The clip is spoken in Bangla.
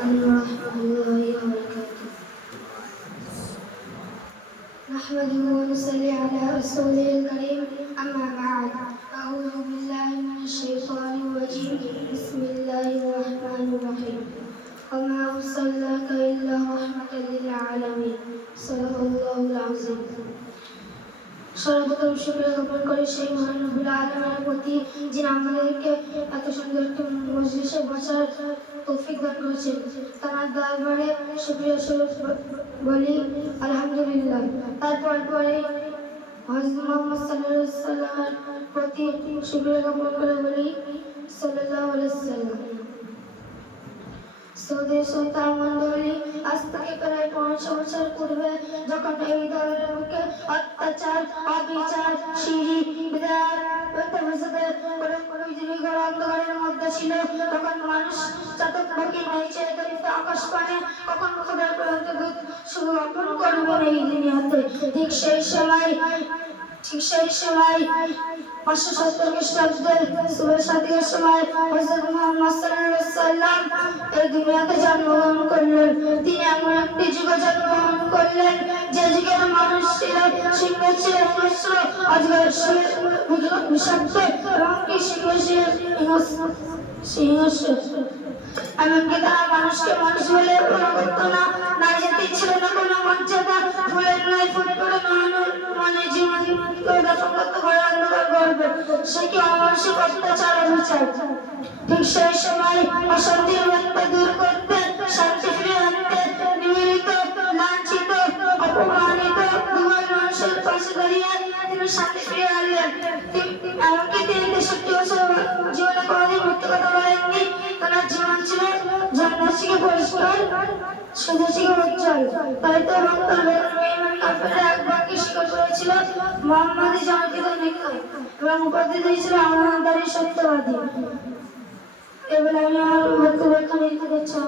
الله نحمده ونصلي على رسوله الكريم. أما بعد أعوذ بالله من الشيطان الرجيم. بسم الله الرحمن الرحيم. وما أرسلناك إلا رحمة للعالمين. صدق الله العظيم. সর্বপ্রথম শুক্রিয়া জ্ঞাপন করে সেই মহানবুল আলমের প্রতি যিনি আমাদেরকে এত সুন্দর একটি মজলিসে বসার তৌফিক দান করেছেন, তার দরবারে শুক্রিয়া স্বরূপ বলি, আলহামদুলিল্লাহ। তারপর পরে হজরত মোহাম্মদ সাল্লাল্লাহু সাল্লামের প্রতি শুক্রিয়া জ্ঞাপন করে বলি, সাল্লাল্লাহু আলাইহি সাল্লাম সৌদি সুলতান মন্ডলী পনেরোশো বছর পূর্বে যখন এই দলের অত্যাচার, অবিচার সিঁড়ি বিদার অন্ধকারের মধ্যে ছিল, তখন মানুষ চাতক পাখি নিচে আকাশ পানে কখন খোদার অর্পণ করবেন এই দুনিয়াতে ঠিক সেই সময়, ঠিক সেই সময় পাঁচশো সত্তর খ্রিস্টাব্দে সময় হযরত মুহাম্মদ সাল্লাল্লাহু আলাইহি সাল্লাম এই দুনিয়াতে জন্মগ্রহণ করলেন। তিনি এমন একটি যুগে জন্মগ্রহণ করলেন, যে যুগের মানুষ ছিল, সিংহ ছিল হিংস্র ছিল বিষাক্ত এবং কি সিংহ হিংস্র এমনকি তারা মানুষকে মানুষ বলে করতো না। সে কি অমানসিক অত্যাচার অনুচার ঠিক সেই সময় অশান্তির মধ্যে শিখে পরিষ্কার শুধু শিখে উজ্জ্বল হয়তো কাপড়ে এক বাক্যে শিখে করেছিল, মোহাম্মদ জনকিত নিকো এবং উপাধি দিয়েছিল আমানতারি সত্যবাদী। এবার আমি আমার বক্তব্য এখানে দিচ্ছি